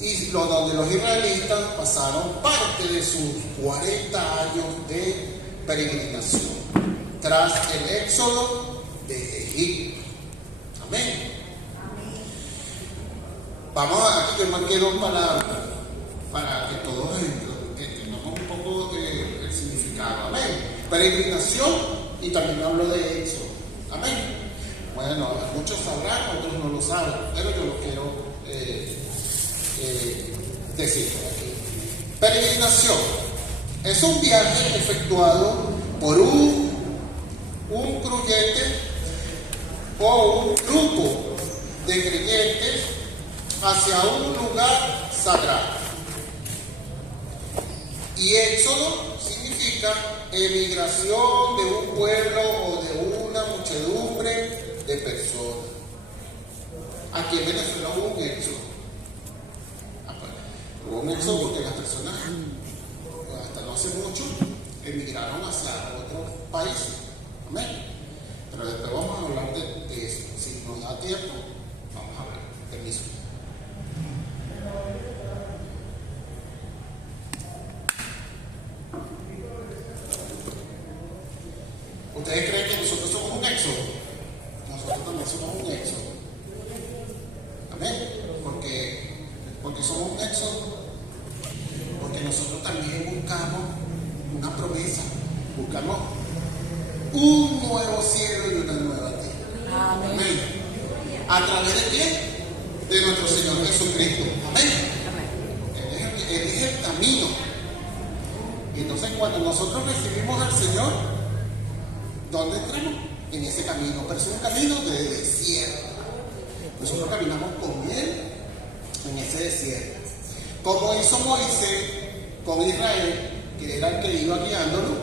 y donde los israelitas pasaron parte de sus 40 años de peregrinación tras el éxodo de Egipto. Amén. Vamos a aquí, yo marqué 2 palabras para que todos entendamos un poco el significado. Amén. Peregrinación, y también hablo de éxodo. Amén. Bueno, muchos sabrán, otros no lo saben, pero yo lo quiero decir aquí. Peregrinación es un viaje efectuado por un creyente o un grupo de creyentes hacia un lugar sagrado. Y éxodo significa emigración de un pueblo o de una muchedumbre de personas. Aquí en Venezuela hubo un éxodo. Hubo un éxodo porque las personas, hasta no hace mucho, emigraron hacia otros países. Amén. Pero después vamos a hablar de eso. Si nos da tiempo, vamos a ver. Permiso. ¿Ustedes creen que nosotros somos un éxodo? Nosotros también somos un éxodo. Amén. Porque somos un éxodo. Porque nosotros también buscamos una promesa. Buscamos un nuevo cielo y una nueva tierra. Amén. ¿A través de quién? De nuestro Señor Jesucristo. Amén. Él es el camino. Y entonces cuando nosotros recibimos al Señor, ¿dónde entramos? En ese camino. Pero es un camino de desierto. Nosotros caminamos con Él en ese desierto. Como hizo Moisés con Israel, que era el que iba guiándolo,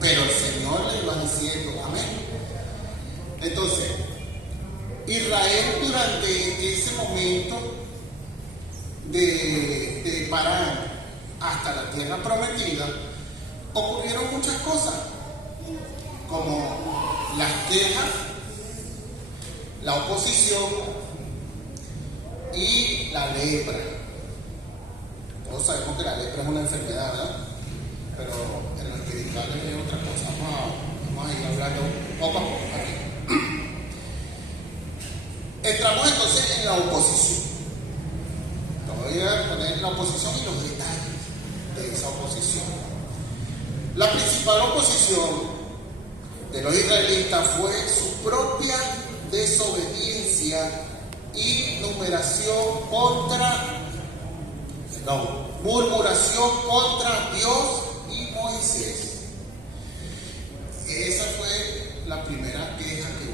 pero el Señor le iba diciendo, amén. Entonces, Israel durante ese momento de parar hasta la tierra prometida, ocurrieron muchas cosas, como las quejas, la oposición y la lepra. Todos sabemos que la lepra es una enfermedad, ¿verdad? Pero en lo espiritual es otra cosa. Vamos a ir hablando poco a poco aquí. Entramos entonces en la oposición. Voy a poner la oposición y los detalles de esa oposición. La principal oposición de los israelitas fue su propia desobediencia y murmuración contra Dios y Moisés. Esa fue la primera queja que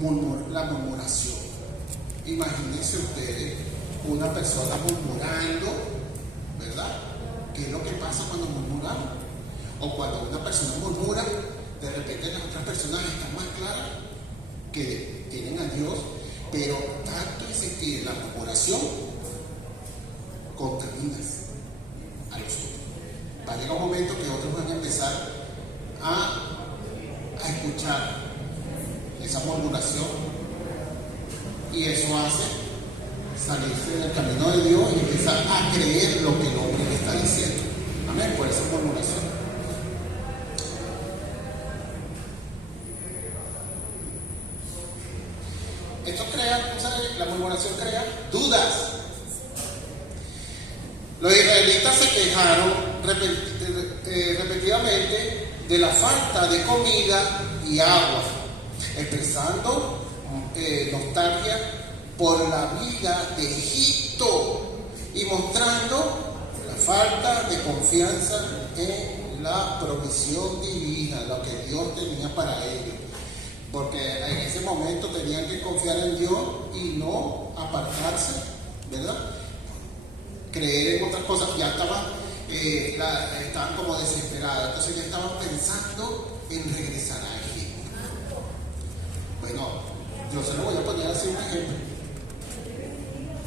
hubo, la murmuración. Imagínense ustedes una persona murmurando, ¿verdad? ¿Qué es lo que pasa cuando murmuramos? O cuando una persona murmura, de repente las otras personas están más claras que tienen a Dios, pero tanto insistir en la murmuración contaminas a los otros. Va a llegar un momento que otros van a empezar a escuchar esa murmuración y eso hace salirse del camino de Dios y empezar a creer lo que el hombre le está diciendo. Amén, por esa murmuración. Esto crea, ¿sabes? La murmuración crea dudas. Los israelitas se quejaron repetidamente de la falta de comida y agua, expresando nostalgia por la vida de Egipto y mostrando la falta de confianza en la provisión divina, lo que Dios tenía para ellos. Porque en ese momento tenían que confiar en Dios y no apartarse, ¿verdad? Creer en otras cosas. Ya estaban como desesperados, entonces ya estaban pensando en regresar a Egipto. Bueno, yo se lo voy a poner así un ejemplo.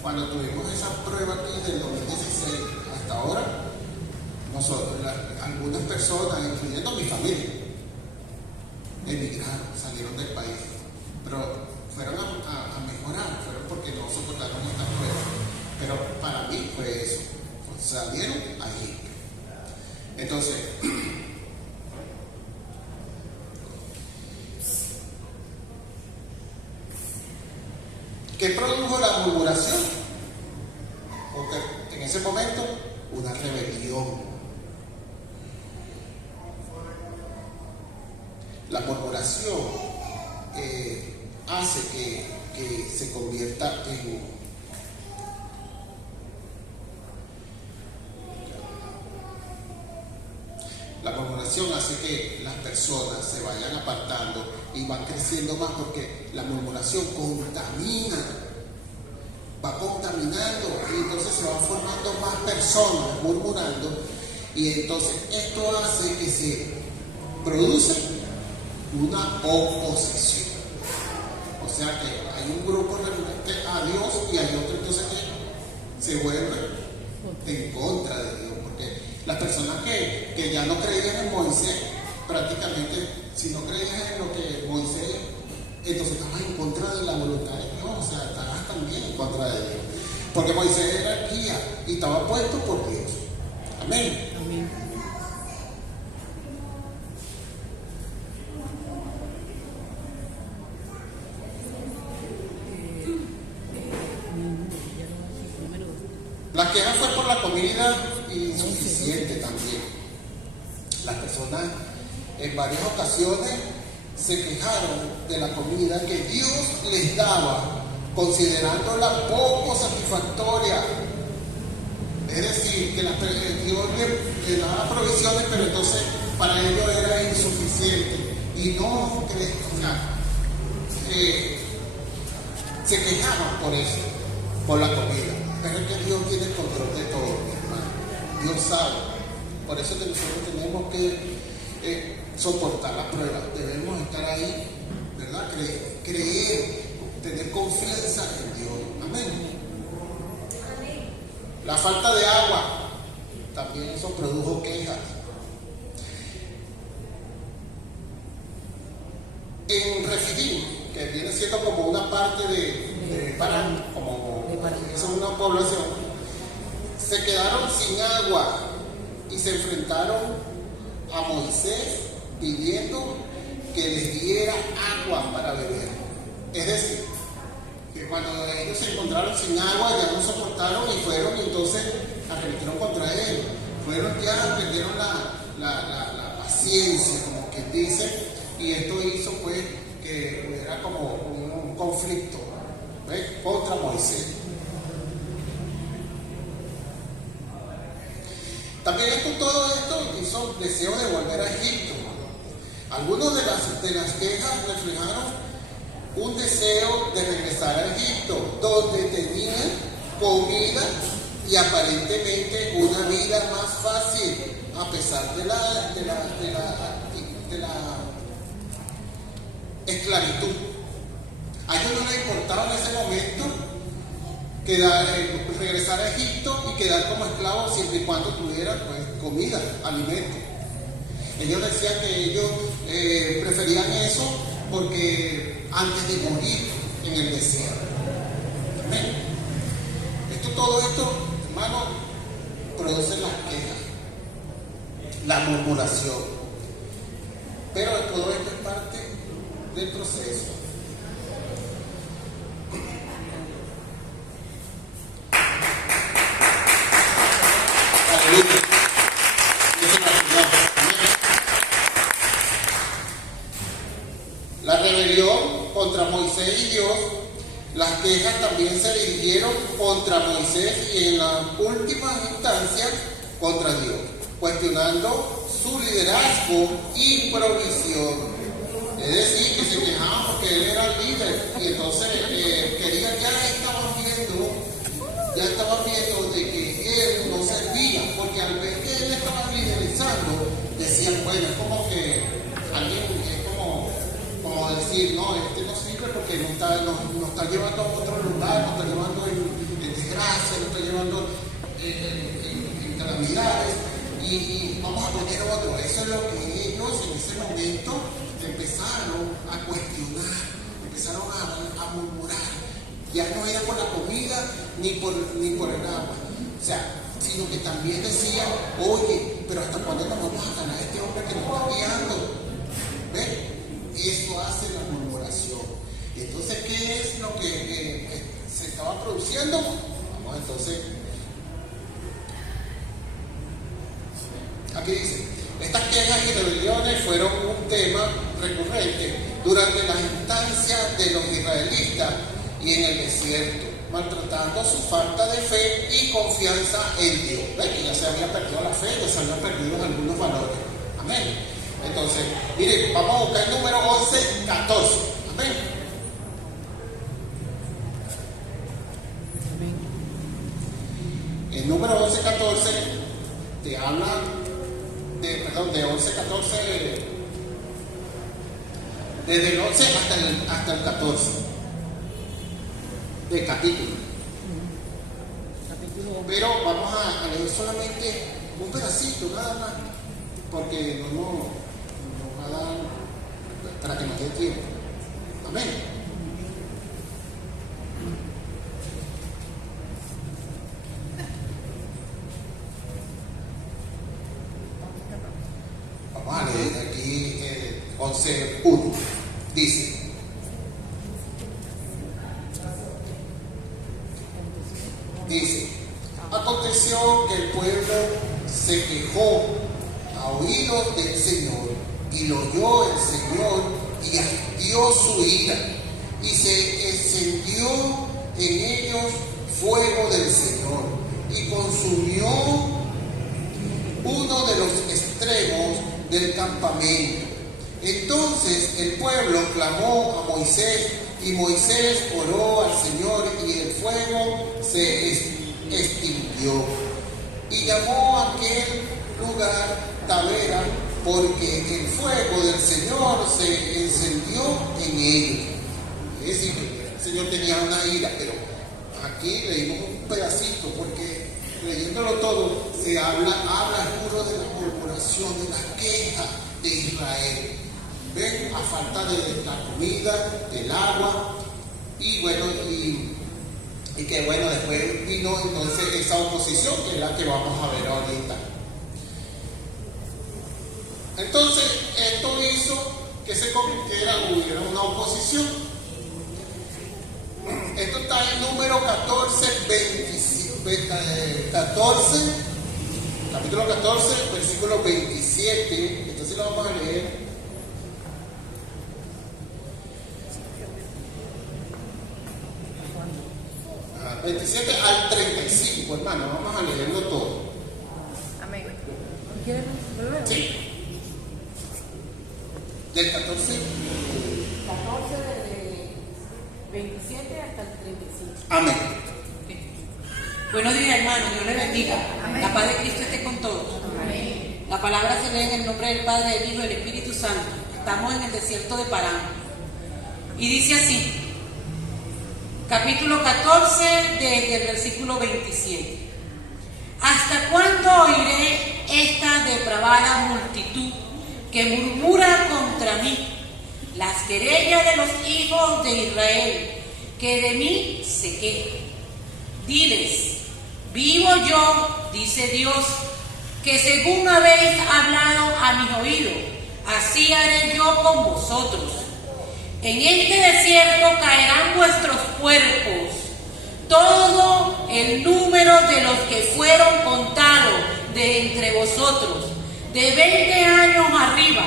Cuando tuvimos esa prueba aquí del 2016 hasta ahora, nosotros, algunas personas, incluyendo mi familia, emigraron, salieron del país, pero fueron a mejorar, fueron porque no soportaron esta prueba. salieron a Egipto. Entonces, ¿qué produjo la murmuración? Porque en ese momento, una rebelión. La murmuración hace que se convierta en... La murmuración hace que las personas se vayan apartando y van creciendo más, porque la murmuración contamina, va contaminando, y entonces se van formando más personas murmurando, y entonces esto hace que se produce una oposición. O sea que hay un grupo realmente a Dios y hay otro entonces que se vuelve en contra de Dios, porque las personas que ya no creían en Moisés, prácticamente, si no creían en lo que Moisés, entonces estaban en contra de la voluntad de Dios, o sea, estaban también en contra de Dios, porque Moisés era el guía y estaba puesto por Dios. Amén. Amén. La queja fue por la comida insuficiente también. Las personas en varias ocasiones se quejaron de la comida que Dios les daba, considerándola poco satisfactoria. Es decir, que Dios le daba provisiones, pero entonces para ellos era insuficiente. Y no, se quejaban por eso, por la comida. Pero es que Dios tiene el control de todo, mi hermano. Dios sabe. Por eso que nosotros tenemos que soportar la prueba. Debemos estar ahí, ¿verdad? Creer, tener confianza en Dios. Amén. La falta de agua, también eso produjo quejas. En Refidim, que viene siendo como una parte de Parán, es una población, se quedaron sin agua y se enfrentaron a Moisés pidiendo que les diera agua para beber. Es decir, que cuando ellos se encontraron sin agua ya no soportaron y fueron, y entonces arremetieron contra él. Fueron ya, perdieron la paciencia, como quien dice, y esto hizo pues que hubiera como un conflicto, ¿ves?, contra Moisés. También todo esto hizo deseo de volver a Egipto. Algunos de las quejas reflejaron un deseo de regresar a Egipto, donde tenían comida y aparentemente una vida más fácil, a pesar de la esclavitud. A ellos no les importaba en ese momento regresar a Egipto y quedar como esclavos siempre y cuando tuvieran pues comida, alimento. Ellos decían que ellos preferían eso porque antes de morir en el desierto. Amén. Todo esto, hermano, produce las quejas, la murmuración. Pero todo esto es parte del proceso. La rebelión contra Moisés y Dios, las quejas también se dirigieron contra Moisés y en la última instancia contra Dios, cuestionando su liderazgo y provisión. Es decir, que se quejaban porque él era el líder y entonces querían, ya estaban viendo de que él no servía, porque al ver que él estaba liderizando, decían, bueno, es como que alguien, es como decir, no, este no sirve porque nos está llevando a otro lugar, nos está llevando en desgracia, nos está llevando en calamidades, y vamos a poner otro. Eso es lo que ellos en ese momento empezaron a cuestionar, empezaron a murmurar. Ya no era por la comida ni por el agua. O sea, sino que también decía, oye, pero ¿hasta cuándo nos vamos a ganar a este hombre que nos está guiando? ¿Ve? Eso hace la murmuración. Entonces, ¿qué es lo que se estaba produciendo? Vamos entonces. Aquí dice, estas quejas y rebeliones fueron un tema recurrente durante las instancias de los israelitas y en el desierto, maltratando su falta de fe y confianza en Dios. ¿Ven? Que ya se había perdido la fe, ya se habían perdido algunos valores. Amén. Entonces, miren, vamos a buscar el número 11, 14. Amén. El número 11, 14 te habla de 11, 14, desde el 11 hasta el 14 de capítulo. Pero vamos a leer solamente un pedacito nada más, porque no va a dar para que nos dé tiempo. Amén. Vamos a leer aquí 11:1. Dice, aconteció que el pueblo se quejó a oídos del Señor, y lo oyó el Señor, y ardió su ira, y se encendió en ellos fuego del Señor, y consumió uno de los extremos del campamento. Entonces el pueblo clamó a Moisés, y Moisés oró al Señor, y el fuego se extinguió. Y llamó a aquel lugar Tabera, porque el fuego del Señor se encendió en ellos. Es decir, el Señor tenía una ira, pero aquí leímos un pedacito, porque leyéndolo todo se habla puro de la murmuración, de la queja de Israel. ¿Ven? A falta de la comida, del agua, y bueno, y que bueno, después vino entonces esa oposición, que es la que vamos a ver ahorita. Entonces, esto hizo que se hubiera una oposición. Esto está en número 14, capítulo 14, versículo 27. Entonces lo vamos a leer. 27 al 35, hermano, vamos a leerlo todo. Amén. ¿Quieres volver? Sí. Del 14. 14 desde 27 hasta el 35. Amén. Buenos días, hermano, Dios les bendiga. Amén. La paz de Cristo esté con todos. Amén. La palabra se lee en el nombre del Padre, del Hijo y del Espíritu Santo. Estamos en el desierto de Parán. Y dice así, capítulo 14, desde el versículo 27. ¿Hasta cuándo oiré esta depravada multitud que murmura contra mí? Las querellas de los hijos de Israel, que de mí se quejan. Diles, vivo yo, dice Dios, que según habéis hablado a mis oídos, así haré yo con vosotros. En este desierto caerán vuestros cuerpos, todo el número de los que fueron contados de entre vosotros, de 20 años arriba,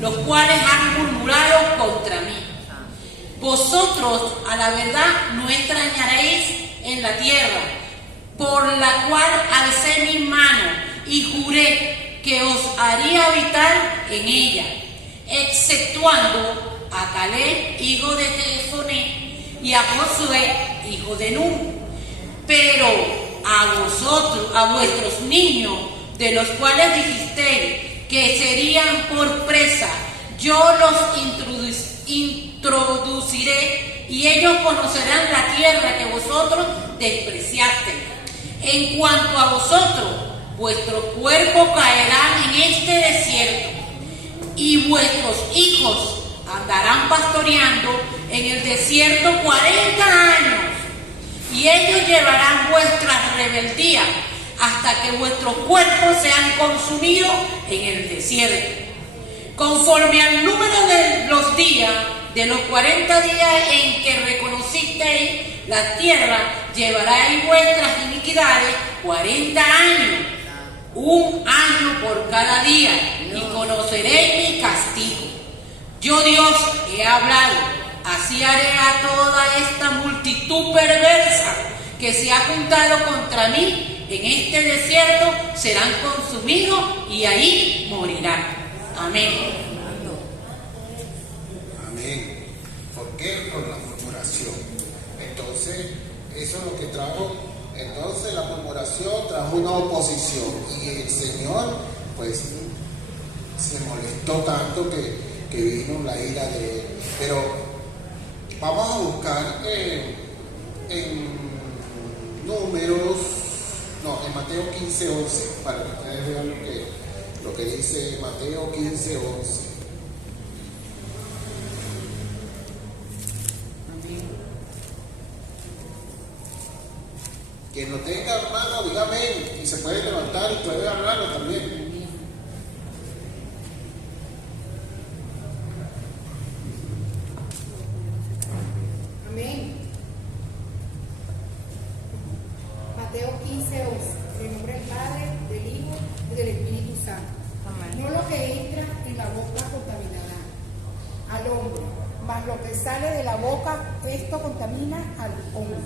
los cuales han murmurado contra mí. Vosotros a la verdad no extrañaréis en la tierra, por la cual alcé mi mano y juré que os haría habitar en ella, exceptuando a Caleb, hijo de Jefoné, y a Josué, hijo de Nun. Pero a vosotros, a vuestros niños, de los cuales dijisteis que serían por presa, yo los introduciré, y ellos conocerán la tierra que vosotros despreciasteis. En cuanto a vosotros, vuestros cuerpos caerán en este desierto, y vuestros hijos andarán pastoreando en el desierto 40 años. y ellos llevarán vuestras rebeldías hasta que vuestros cuerpos sean consumidos en el desierto. Conforme al número de los días, de los 40 días en que reconocisteis la tierra, llevaréis vuestras iniquidades 40 años, un año por cada día, y conoceréis mi castigo. Yo Dios he hablado, así haré a toda esta multitud perversa que se ha juntado contra mí en este desierto, serán consumidos y ahí morirán. Amén. Amén. ¿Por qué? Por la murmuración. Entonces, eso es lo que trajo. Entonces, la murmuración trajo una oposición. Y el Señor, pues, se molestó tanto que vino la ira de él. Pero vamos a buscar en Números, no, en Mateo 15:11, para que ustedes vean lo que dice Mateo 15:11. Quien lo tenga, hermano, diga amén, y se puede levantar y puede hablarlo también. Amén. Mateo 15:11. En el nombre del Padre, del Hijo y del Espíritu Santo. Amén. No lo que entra en la boca contaminará al hombre, mas lo que sale de la boca, esto contamina al hombre.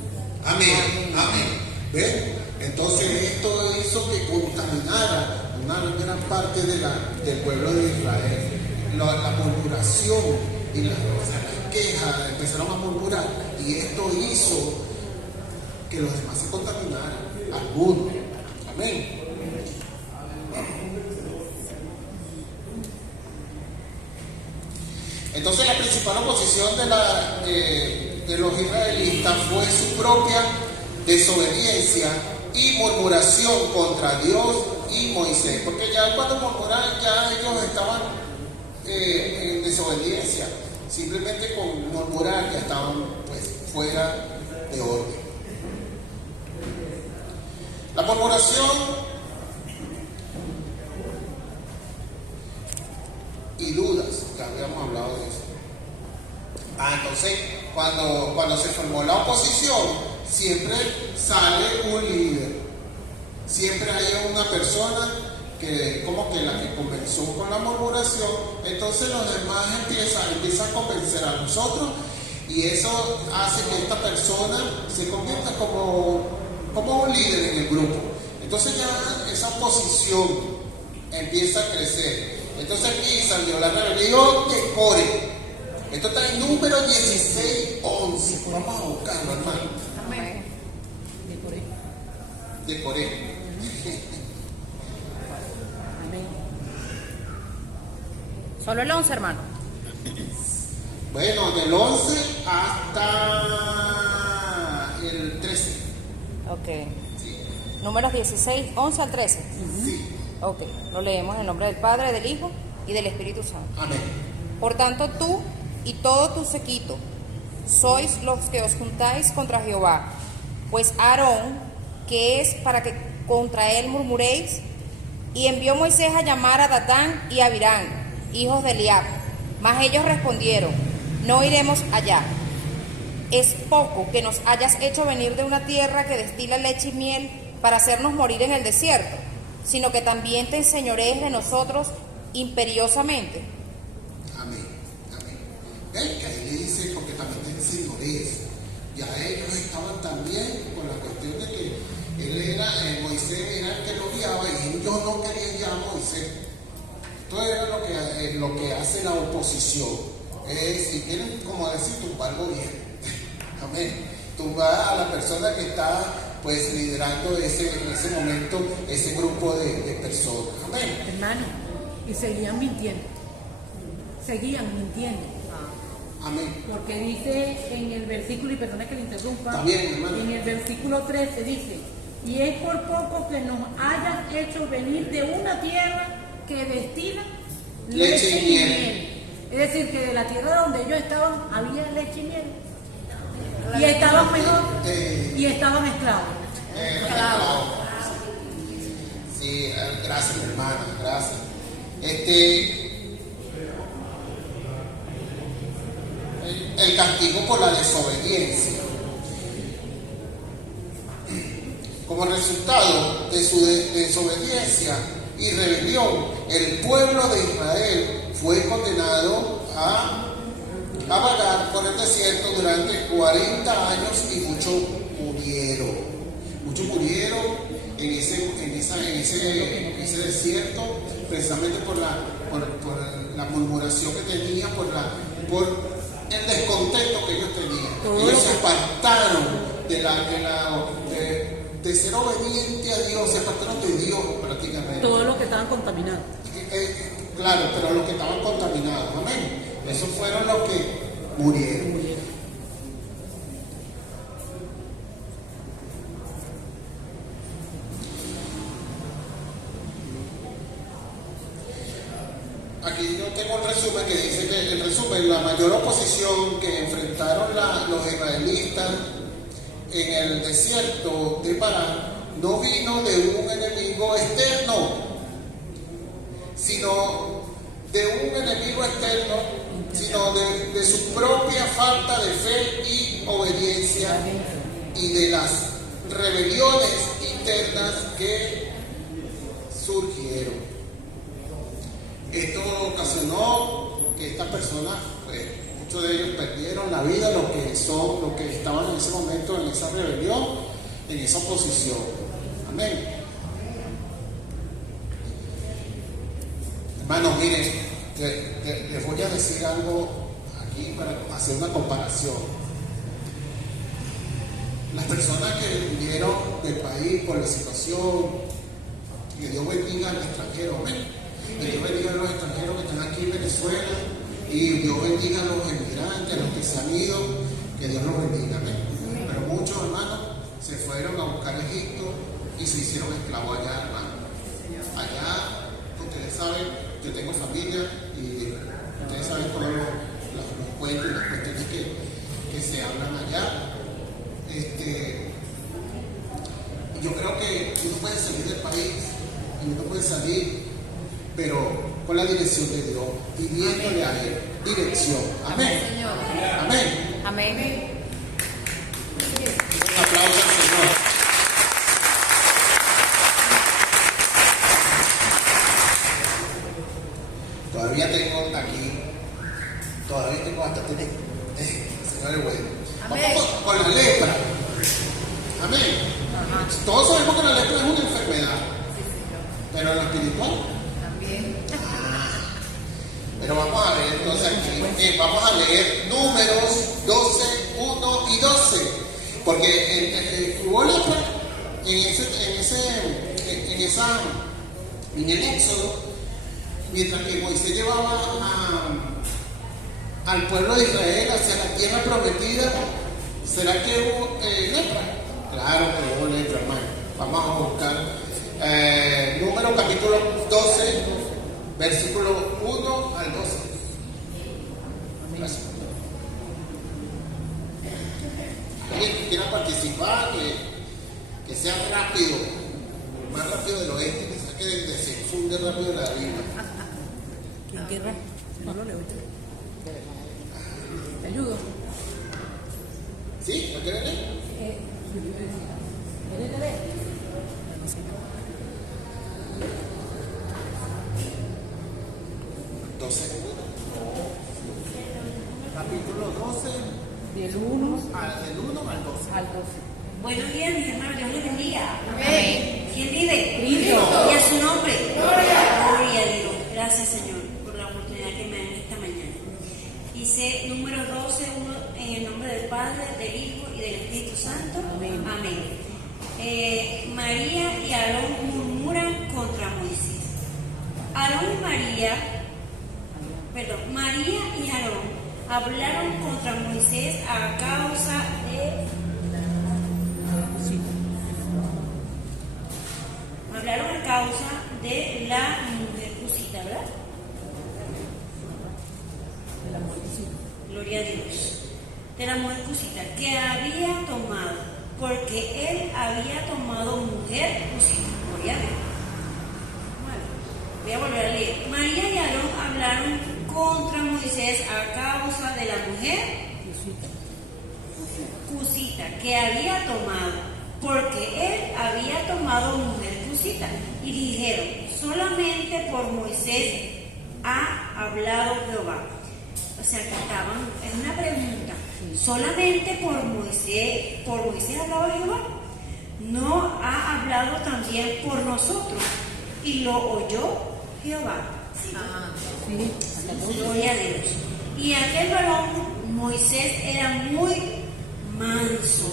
Amén, amén. ¿Ven? Entonces esto hizo que contaminara una gran parte del pueblo de Israel. La murmuración y las quejas empezaron a murmurar, y esto hizo que los demás se contaminaran, algunos. Amén. Entonces la principal oposición de los israelitas fue su propia desobediencia y murmuración contra Dios y Moisés, porque ya cuando murmuraban, ya ellos estaban en desobediencia. Simplemente con murmurar ya estaban, pues, fuera de orden. La murmuración y dudas, ya habíamos hablado de eso. Entonces, cuando se formó la oposición, siempre sale un líder. Siempre hay una persona que, como que la que comenzó con la murmuración, entonces los demás empiezan a convencer a nosotros, y eso hace que esta persona se convierta como un líder en el grupo. Entonces ya esa oposición empieza a crecer. Entonces aquí salió la rebelión de Core. Esto está en Número 16:11. Vamos a buscarlo, hermano. Amén. De Coré. Amén. Solo el 11, hermano. Bueno, del 11 hasta el 13. Ok. Sí. Números 16, 11 al 13. Sí. Ok. Lo leemos en el nombre del Padre, del Hijo y del Espíritu Santo. Amén. Por tanto, tú y todo tu séquito sois los que os juntáis contra Jehová. Pues Aarón, que es para que contra él murmuréis, y envió Moisés a llamar a Datán y a Abirán, hijos de Eliab. Mas ellos respondieron: no iremos allá. Es poco que nos hayas hecho venir de una tierra que destila leche y miel para hacernos morir en el desierto, sino que también te enseñorees de nosotros imperiosamente. Amén. Amén. ¿Ven? Que ahí le dice, porque también te enseñorees. Ya ellos estaban también con la cuestión de que Moisés era el que lo guiaba, y ellos no querían ya a Moisés. Esto era lo que hace la oposición. Si quieren, como decir, tumbar el gobierno. Amén. Tumbar a la persona que está, pues, liderando en ese momento ese grupo de personas. Amén. Hermano, y seguían mintiendo. Amén. Porque dice en el versículo, y perdona que le interrumpa, También, hermano. en el versículo 13 dice: y es por poco que nos hayan hecho venir de una tierra que destila Leche y miel. Es decir, que de la tierra donde ellos estaban había leche y miel. Y estaban mejor. Y estaban esclavos. Esclavo. Sí, gracias, mi hermana, gracias. El castigo por la desobediencia. Como resultado de su desobediencia y rebelión, el pueblo de Israel fue condenado a vagar por el desierto durante 40 años y muchos murieron. Muchos murieron en ese desierto, precisamente por la murmuración que tenían, por el descontento que ellos tenían. Ellos se apartaron de ser obediente a Dios, se apartaron de Dios prácticamente. Todos los que estaban contaminados. Claro, pero los que estaban contaminados, amén. Esos fueron los que murieron. Aquí yo tengo un resumen que dice que la mayor oposición que enfrentaron los israelitas en el desierto de Parán no vino de un enemigo externo, sino de su propia falta de fe y obediencia y de las rebeliones internas que surgieron. Esto ocasionó que estas personas, pues, muchos de ellos perdieron la vida, los que estaban en ese momento en esa rebelión, en esa oposición. Amén. Hermanos, miren, les voy a decir algo aquí para hacer una comparación. Las personas que vinieron del país por la situación, que Dios bendiga al extranjero, amén. Que Dios bendiga a los extranjeros que están aquí en Venezuela y Dios bendiga a los emigrantes, a los que se han ido, que Dios los bendiga, amén. Pero muchos hermanos se fueron a buscar Egipto y se hicieron esclavos allá, hermanos. Allá, ustedes saben, yo tengo familia y ustedes saben todos los cuentos y las cuestiones que se hablan allá. Yo creo que uno puede salir del país y uno puede salir, pero con la dirección de Dios, pidiéndole a Él dirección. Amén. Amén. Amén. Un aplauso al Señor. Todavía tengo bastante. Señor es bueno. Vamos con la lepra. Amén. Todos sabemos que la lepra es una enfermedad, pero en lo espiritual también. Pero vamos a ver entonces aquí, vamos a leer Números 12, 1 y 12, porque hubo lepra en el Éxodo, mientras que Moisés llevaba al pueblo de Israel hacia la tierra prometida. ¿Será que hubo lepra? Claro que hubo lepra, hermano. Vamos a buscar Números capítulo 12, versículo 1 al 12. Gracias. Alguien que quiera participar, que sea rápido, más rápido del oeste, que sea que desenfunde rápido la Biblia. ¿Quién quiere? No lo leo. ¿Te ayudo? ¿Sí? ¿Lo quieren leer? ¿Quieres leer? Capítulo 12, Del 1 del 1 al 12. al 12. Buenos días, mis hermanos, Dios les bendiga. Amén. ¿Quién vive? Cristo. Y a su nombre. Gloria a Dios. Gracias, Señor, por la oportunidad que me dan esta mañana. Dice Número 12, en el nombre del Padre, del Hijo y del Espíritu Santo. Amén. Amén. María y Aarón murmuran contra Moisés. María y Aarón hablaron contra Moisés a causa de la mujer cusita, ¿verdad? Gloria a Dios. De la mujer cusita. que había tomado, porque él había tomado mujer cusita. Gloria a Dios. Voy a volver a leer. María y Aarón hablaron contra Moisés a causa de la mujer cusita que había tomado, porque él había tomado mujer cusita. Y dijeron, solamente por Moisés ha hablado Jehová. O sea, que estaban, es una pregunta, solamente por Moisés hablaba Jehová. No ha hablado también por nosotros, y lo oyó Jehová. Gloria a Dios. Y aquel varón Moisés era muy manso,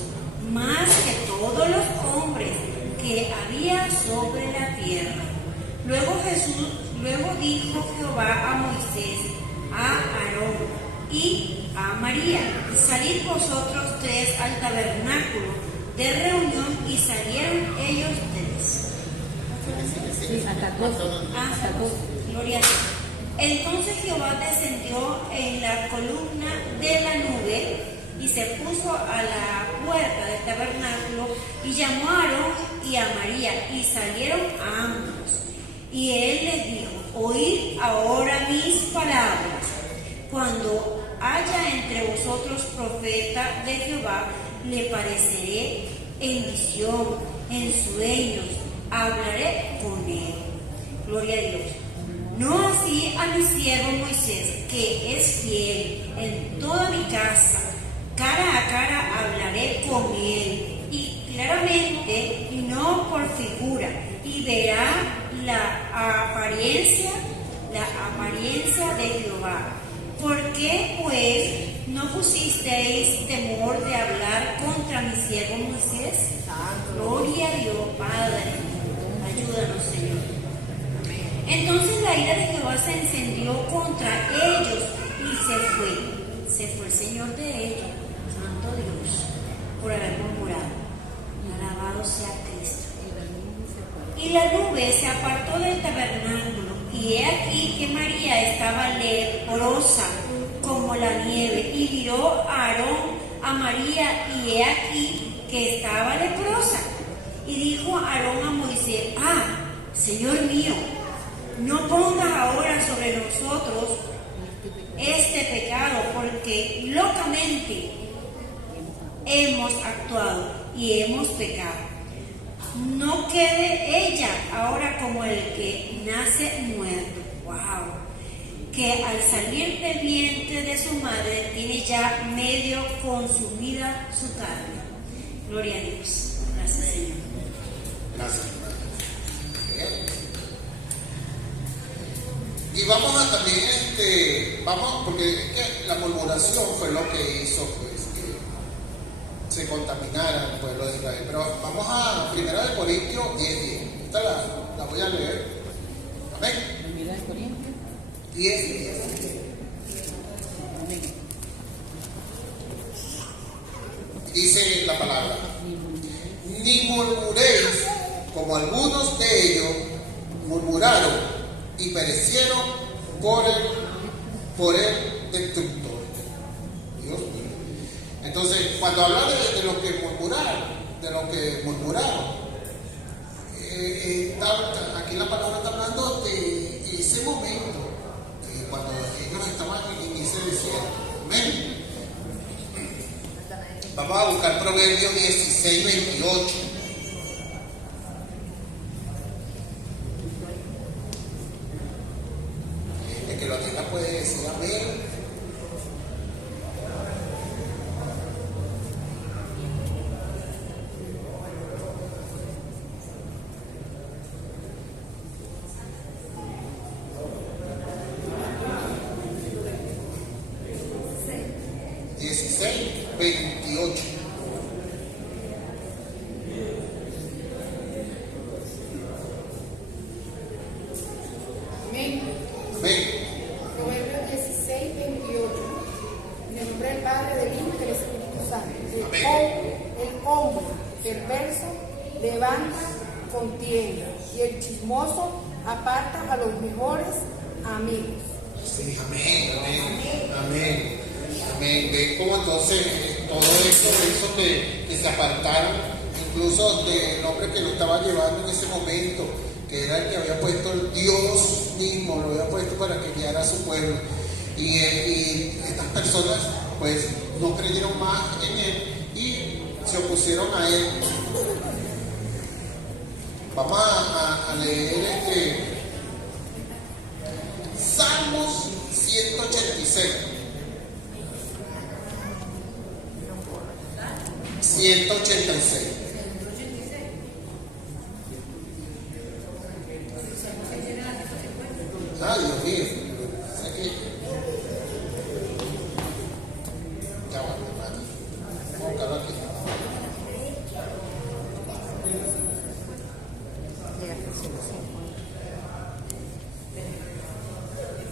más que todos los hombres que había sobre la tierra. Luego dijo Jehová a Moisés, a Aarón y a María, salid vosotros tres al tabernáculo de reunión, y salieron ellos tres. Gloria a Dios. Entonces Jehová descendió en la columna de la nube y se puso a la puerta del tabernáculo y llamó a Aarón y a María, y salieron ambos. Y él les dijo, oíd ahora mis palabras. Cuando haya entre vosotros profeta de Jehová, le pareceré en visión, en sueños, hablaré con él. Gloria a Dios. No así a mi siervo Moisés, que es fiel en toda mi casa. Cara a cara hablaré con él, y claramente, y no por figura, y verá la apariencia de Jehová. ¿Por qué, pues, no pusisteis temor de hablar contra mi siervo Moisés? Gloria a Dios, Padre. Ayúdanos, Señor. Entonces la ira de Jehová se encendió contra ellos y se fue el Señor de ellos, santo Dios, por haber murmurado. Alabado sea Cristo. Y la nube se apartó del tabernáculo, y he aquí que María estaba leprosa como la nieve, y miró a Aarón a María, y he aquí que estaba leprosa. Y dijo Aarón a Moisés, Señor mío, no pongas ahora sobre nosotros este pecado, porque locamente hemos actuado y hemos pecado. No quede ella ahora como el que nace muerto. ¡Wow! Que al salir del vientre de su madre tiene ya medio consumida su carne. Gloria a Dios. Gracias, Señor. Gracias. Y vamos a también, porque es que la murmuración fue lo que hizo pues que se contaminara el pueblo de Israel. Pero vamos a 1 Corintios 10:10. Esta la voy a leer. Amén. 10:10. Dice la palabra: ni murmuréis como algunos de ellos murmuraron y perecieron por el destructor. Dios mío. Entonces, cuando habla de lo que murmuraron, aquí la palabra está hablando de ese momento, cuando ellos estaban en ese desierto. Amén. Vamos a buscar Proverbios 16:28. El que lo tenga puede decir amén. Amén. Amén. Proverbios 16:28. En el nombre del Padre, del Hijo y del Espíritu Santo. El hombre perverso levanta contienda, y el chismoso aparta a los mejores amigos. Sí, amén, amén, amén, amén. Ve cómo entonces todo esto hizo que se apartaron, incluso del hombre que lo estaba llevando en ese momento, que era el que había puesto el Dios mismo, lo había puesto para que guiara a su pueblo. Y estas personas pues no creyeron más en él y se opusieron a él. Vamos a leer Salmos 186. 186. Ay, Dios mío. ¿Sabes qué? Ya va, hermano. Vamos a buscarlo aquí.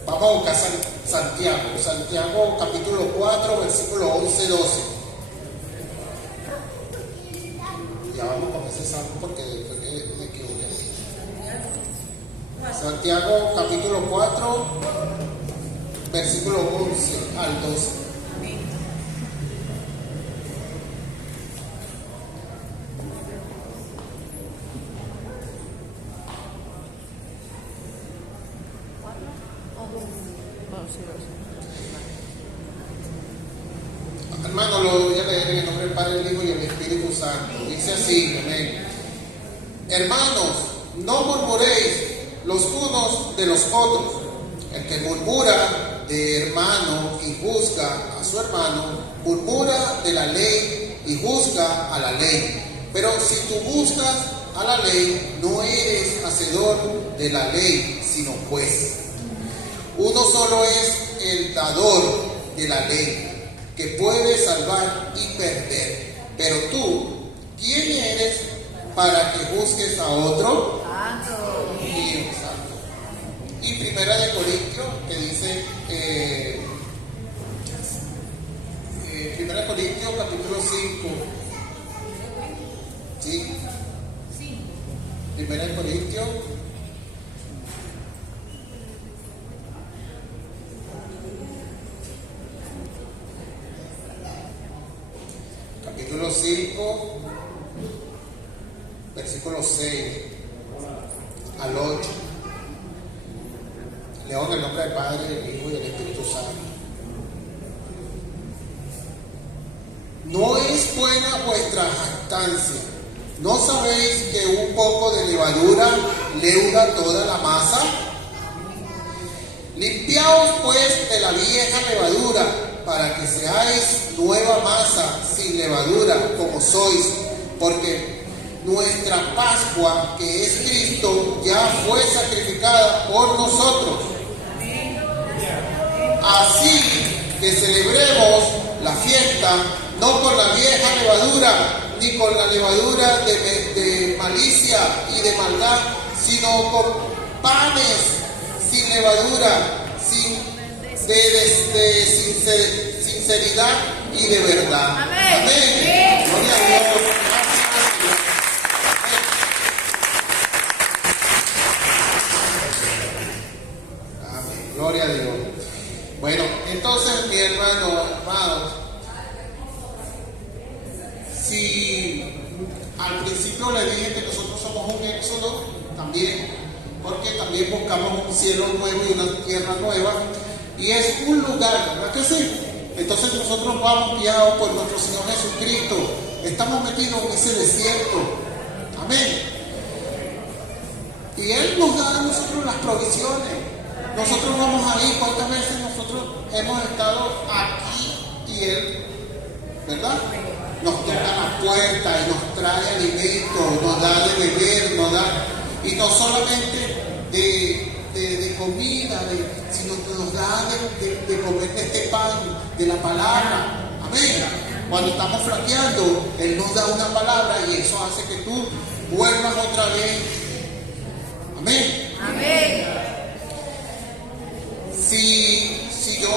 Vamos a buscar Santiago capítulo 4, versículo 11-12. Ya vamos con ese salmo porque después me equivoqué. Santiago capítulo 4, versículo 11 al 12. Hermano, lo voy a leer en el nombre del Padre, el Hijo y el Espíritu Santo. Dice así, amén. Hermanos, no murmuréis los unos de los otros. El que murmura de hermano y juzga a su hermano, murmura de la ley y juzga a la ley. Pero si tú juzgas a la ley, no eres hacedor de la ley, sino juez. Uno solo es el dador de la ley, que puede salvar y perder. Pero tú, ¿quién eres para que juzgues a otro? Dios santo. Y Primera de Corintios, que dice, Primera de Corintios, capítulo 5. ¿Sí? Primera de Corintios. Capítulo 5, versículo 6 al 8. Leo en el nombre del Padre, del Hijo y del Espíritu Santo. No es buena vuestra jactancia. ¿No sabéis que un poco de levadura leuda toda la masa? Limpiaos pues de la vieja levadura, para que seáis nueva masa, sin levadura, como sois, porque nuestra Pascua, que es Cristo, ya fue sacrificada por nosotros. Así que celebremos la fiesta, no con la vieja levadura, ni con la levadura de malicia y de maldad, sino con panes sin levadura, de sinceridad y de verdad. Amén. Amén. Gloria a Dios. Amén. Gloria a Dios. Bueno, entonces mi hermano, si al principio le dije que nosotros somos un éxodo, también, porque también buscamos un cielo nuevo y una tierra nueva, y es un lugar, ¿verdad que sí? Entonces nosotros vamos guiados por nuestro Señor Jesucristo, estamos metidos en ese desierto, amén, y Él nos da a nosotros las provisiones. Nosotros vamos ahí, ¿cuántas veces nosotros hemos estado aquí y Él, ¿verdad? Nos toca la puerta y nos trae alimento, nos da de beber, nos da, y no solamente de comida, sino que nos da de comer de este pan, de la palabra, amén. Cuando estamos flaqueando, Él nos da una palabra y eso hace que tú vuelvas otra vez, amén. Amén. Si yo,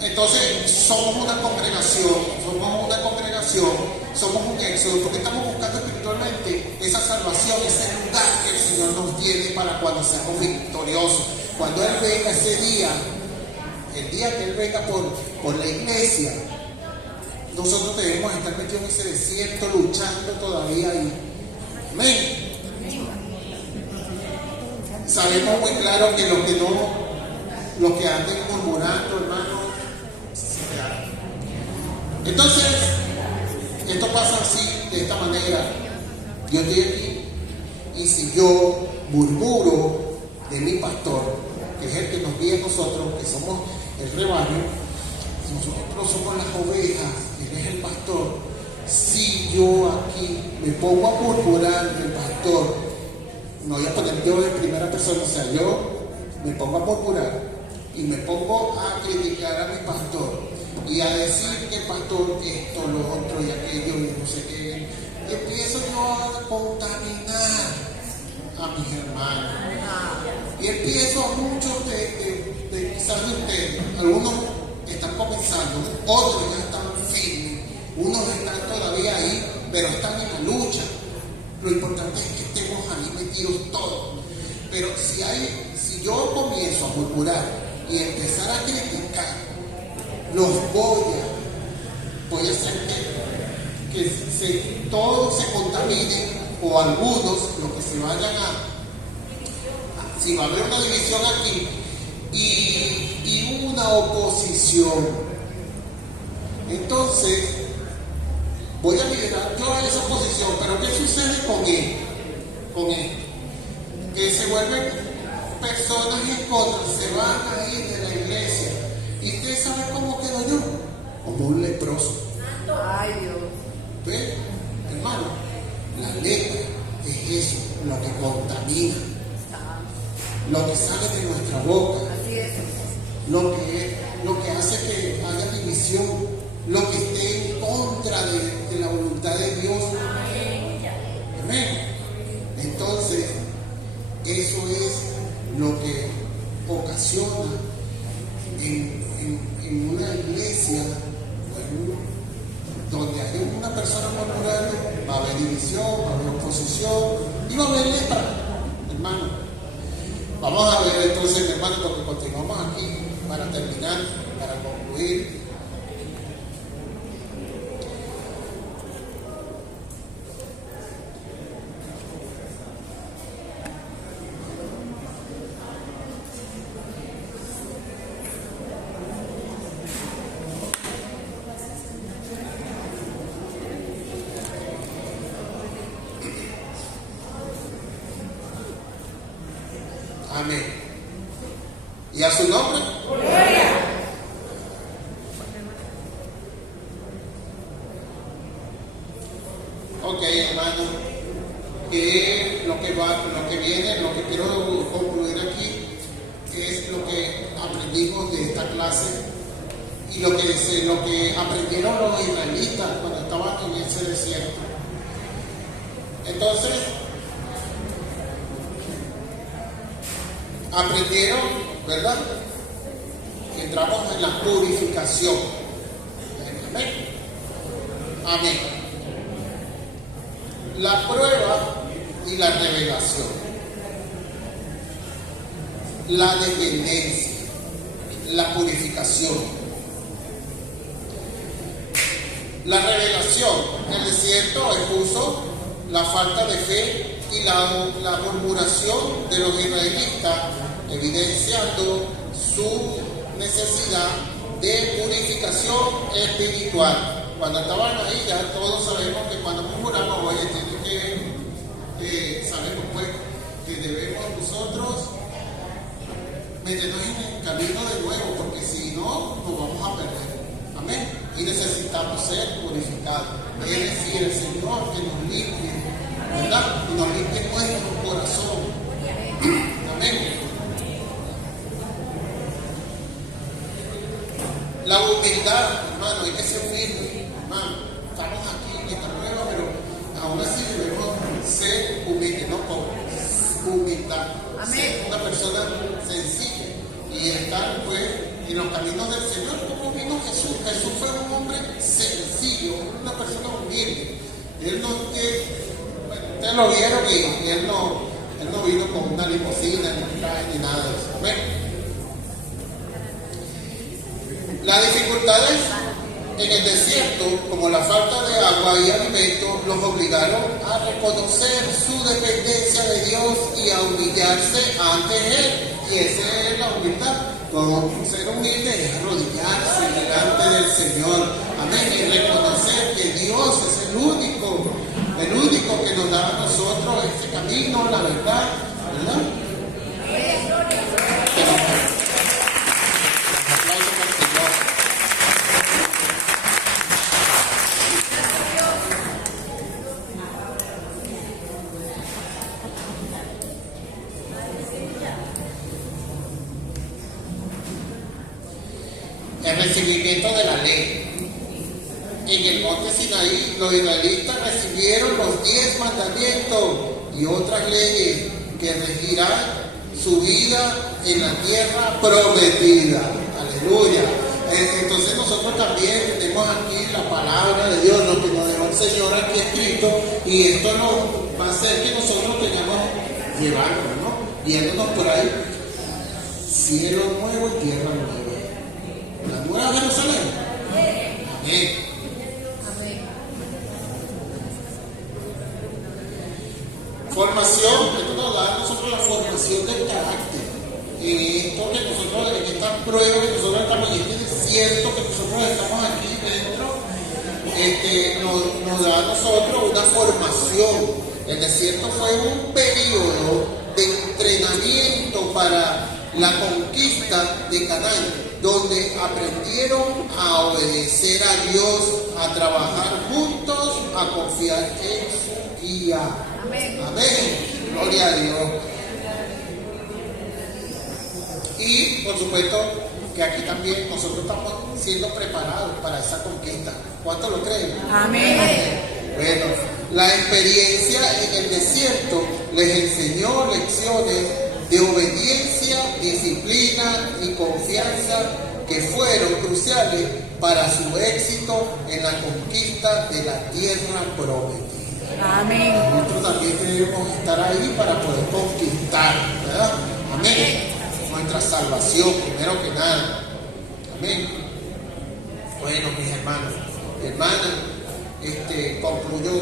entonces somos una congregación, somos un éxodo, porque estamos buscando espiritualmente esa salvación, ese lugar que el Señor nos tiene para cuando seamos victoriosos. Cuando Él venga ese día, el día que Él venga por la iglesia, nosotros debemos estar metidos en ese desierto, luchando todavía ahí. Amén. Sabemos muy claro que los que anden murmurando, hermano, se quedan. Entonces, esto pasa así, de esta manera. Yo estoy aquí, y si yo murmuro de mi pastor, que es el que nos guía a nosotros, que somos el rebaño, nosotros somos las ovejas, él es el pastor. Si yo aquí me pongo a murmurar del pastor, no voy a poner yo en primera persona, o sea, yo me pongo a murmurar y me pongo a criticar a mi pastor y a decir que el pastor esto, lo otro y aquello y no sé qué, y empiezo yo a contaminar a mis hermanos. Y empiezo a muchos de quizás de ustedes, algunos están comenzando, otros ya están firmes, unos están todavía ahí, pero están en la lucha. Lo importante es que estemos ahí metidos todos. Pero si yo comienzo a murmurar y empezar a criticar, voy a hacer que todos se contaminen, o algunos, los que se vayan si va a haber una división aquí y una oposición, entonces voy a liderar yo a esa oposición. Pero ¿qué sucede con él? Que se vuelven personas en contra, se van a ir de la iglesia. ¿Y usted sabe cómo quedo yo? Como un leproso. Ay, Dios. ¿Ve? Hermano, la lepra es eso, lo que contamina, lo que sale de nuestra boca, Así es. lo que hace que haya división, lo que esté en contra de la voluntad de Dios. Amén. Entonces, eso es lo que ocasiona en una iglesia, donde hay una persona murmurando, va a haber división, va a haber oposición y va a haber lepra, hermano. Vamos a ver entonces, hermano, porque continuamos aquí para terminar, para concluir. Amén. ¿Y a su nombre? ¡Gloria! Ok, hermano. Lo que viene, lo que quiero concluir aquí es lo que aprendimos de esta clase y lo que aprendieron los israelitas cuando estaban en ese desierto. Entonces, aprendieron, ¿verdad? Entramos en la purificación. Amén. Amén. La prueba y la revelación. La dependencia. La purificación. La revelación. El desierto expuso la falta de fe y la murmuración de los israelitas, evidenciando su necesidad de purificación espiritual. Cuando estaban ahí, ya todos sabemos que cuando murmuramos, oye, sabemos pues que debemos nosotros meternos en el camino de nuevo, porque si no, nos vamos a perder. Amén. Y necesitamos ser purificados. Es decir, el Señor que nos limpie, ¿verdad? Y nos limpie nuestro corazón. Amén. La humildad, hermano, hay que ser humilde, hermano. Estamos aquí en esta prueba, pero aún así debemos ser humildes, no con humildad. Amén. Ser una persona sencilla y estar pues en los caminos del Señor, como vino Jesús. Jesús fue un hombre sencillo, una persona humilde. Él no, ustedes lo vieron y él no vino con una limusina, ni un traje, ni nada de eso. Amén. Las dificultades En el desierto, como la falta de agua y alimento los obligaron a reconocer su dependencia de Dios y a humillarse ante Él. Y esa es la humildad. Con ser humilde es arrodillarse delante del Señor. Amén. Y reconocer que Dios es el único que nos da a nosotros este camino, la verdad, ¿verdad? El recibimiento de la ley. En el monte Sinaí, los israelitas recibieron los 10 mandamientos y otras leyes que regirán su vida en la tierra prometida. Aleluya. Entonces nosotros también tenemos aquí la palabra de Dios, lo que nos dejó el Señor aquí escrito, y esto va a hacer que nosotros tengamos llevarnos, ¿no? Viéndonos por ahí. Cielo nuevo y tierra nueva. La nueva Jerusalén. Amén. Formación, esto nos da a nosotros la formación del carácter. En esto que nosotros, en esta prueba que nosotros estamos, en este desierto que nosotros estamos aquí dentro, nos da a nosotros una formación. El desierto fue un periodo de entrenamiento para la conquista de Canaán, donde aprendieron a obedecer a Dios, a trabajar juntos, a confiar en su guía. Amén. Amén. Gloria a Dios. Y por supuesto que aquí también nosotros estamos siendo preparados para esa conquista. ¿Cuántos lo creen? Amén. Bueno, la experiencia en el desierto les enseñó lecciones de obediencia, disciplina y confianza que fueron cruciales para su éxito en la conquista de la tierra prometida. Amén. Nosotros también debemos estar ahí para poder conquistar, ¿verdad? Amén. Nuestra salvación, primero que nada. Amén. Bueno, mis hermanos, hermanas, concluyo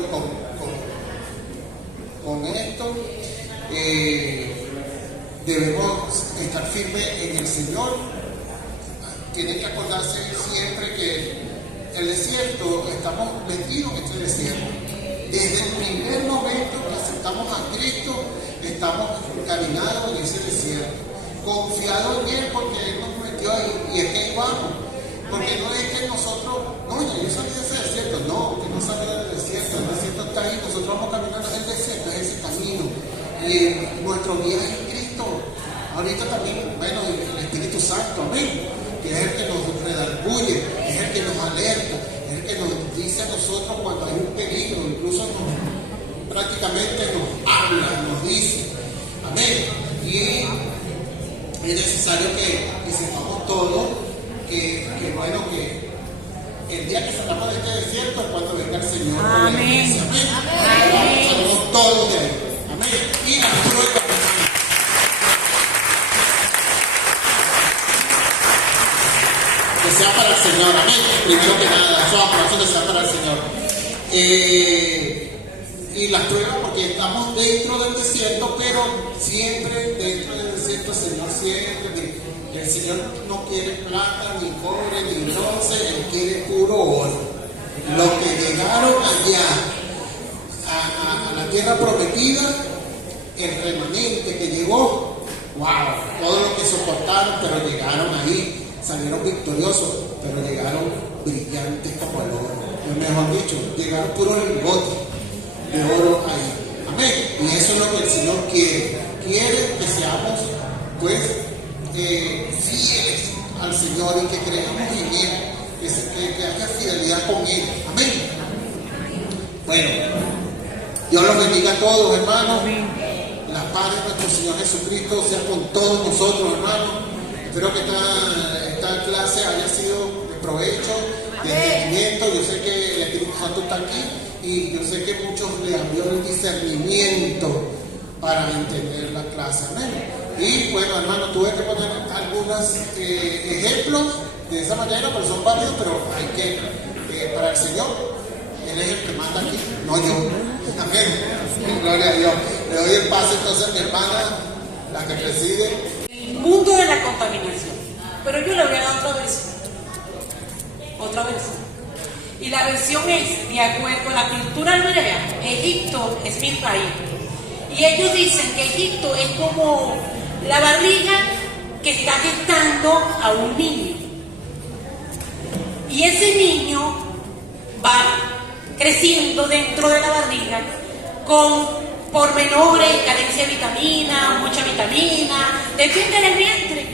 con esto. Debemos estar firmes en el Señor. Tienen que acordarse siempre que el desierto, estamos metidos en este desierto. Desde el primer momento que aceptamos a Cristo, estamos caminando en ese desierto, confiados en Él porque Él nos metió ahí, y es que ahí vamos. Porque no es que nosotros, no, yo salí de ese desierto, no, que no salí del desierto, el desierto está ahí, nosotros vamos caminando en el desierto, es ese camino. Y nuestro viaje en Cristo, ahorita también, bueno, el Espíritu Santo, amén, que es el que nos redarguye, es el que nos alerta, es el que nos dice a nosotros cuando hay un peligro, incluso prácticamente nos habla, nos dice, amén. Y es necesario que sepamos todo, que el día que salgamos de este desierto es cuando venga el Señor. Amén. Amén. Salimos todos de ahí. Amén. Y la prueba, que sea para el Señor. Amén. Primero que nada, esos aplausos que sea para el Señor. Y las pruebas, porque estamos dentro del desierto, pero siempre dentro del desierto el Señor siempre, el Señor no quiere plata, ni cobre, ni bronce, Él quiere puro oro. Los que llegaron allá a la tierra prometida, el remanente que llegó, wow, todo lo que soportaron, pero llegaron ahí, salieron victoriosos, pero llegaron brillantes como el oro. Mejor dicho, llegaron puros lingotes de oro ahí. Amén. Y eso es lo que el Señor quiere. Quiere que seamos, pues, fieles al Señor y que creamos en Él, que haya fidelidad con Él. Amén. Bueno, Dios los bendiga a todos, hermanos. La paz de nuestro Señor Jesucristo sea con todos nosotros, hermanos. Espero que esta clase haya sido de provecho, de entendimiento. Yo sé que el Espíritu Santo está aquí y yo sé que muchos le abrió el discernimiento para entender la clase. Amén. Y bueno, hermano, tuve que poner algunos ejemplos de esa manera, pues son válidos, pero hay que, para el Señor, Él es el que manda aquí, no yo. Amén. Gloria a Dios. Le doy el paso entonces a mi hermana, la que preside. El mundo de la contaminación. Pero yo le voy a dar otra versión. Otra versión. Y la versión es, de acuerdo a la cultura hebrea, Egipto es mi país. Y ellos dicen que Egipto es como la barriga que está gestando a un niño. Y ese niño va creciendo dentro de la barriga con pormenores, carencia de vitamina, mucha vitamina, depende del vientre.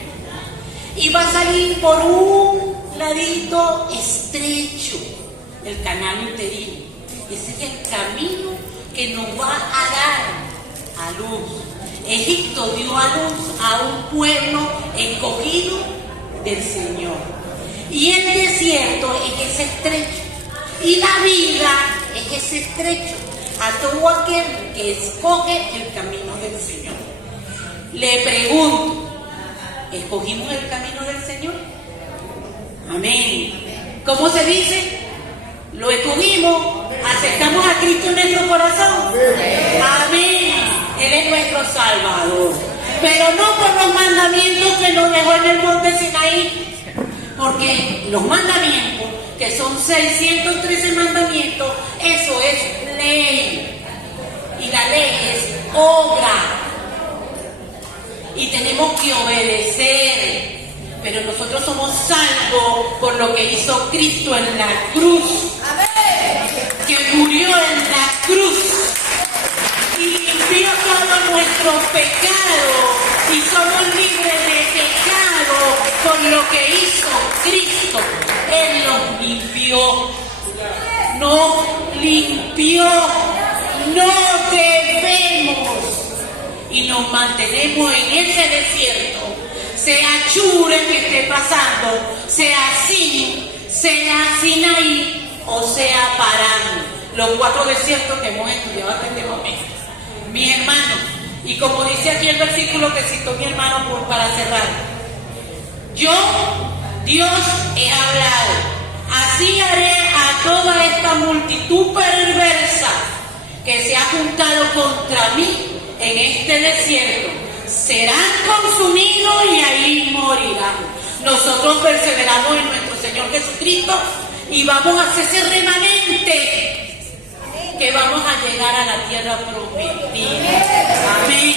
Y va a salir por un ladito estrecho, el canal uterino. Ese es el camino que nos va a dar a luz. Egipto dio a luz a un pueblo escogido del Señor. Y el desierto es ese estrecho. Y la vida es ese estrecho a todo aquel que escoge el camino del Señor. Le pregunto, ¿escogimos el camino del Señor? Amén. ¿Cómo se dice? Lo escogimos, aceptamos a Cristo en nuestro corazón. Amén. Él es nuestro Salvador. Pero no por los mandamientos que nos dejó en el monte Sinaí, porque los mandamientos, que son 613 mandamientos, eso es ley. Y la ley es obra. Y tenemos que obedecer. Pero nosotros somos salvos por lo que hizo Cristo en la cruz. Que murió en la cruz y limpió todos nuestros pecados. Y somos libres de pecado por lo que hizo Cristo. Él nos limpió. Nos limpió. No debemos. Y nos mantenemos en ese desierto. Sea Chure que esté pasando, sea Sin, sea Sinaí o sea Parán. Los 4 desiertos que hemos estudiado hasta este momento. Mis hermanos, y como dice aquí el versículo que citó mi hermano para cerrar. Yo, Dios, he hablado. Así haré a toda esta multitud perversa que se ha juntado contra mí en este desierto. Serán consumidos y ahí morirán. Nosotros perseveramos en nuestro Señor Jesucristo y vamos a ser ese remanente que vamos a llegar a la tierra prometida. Amén.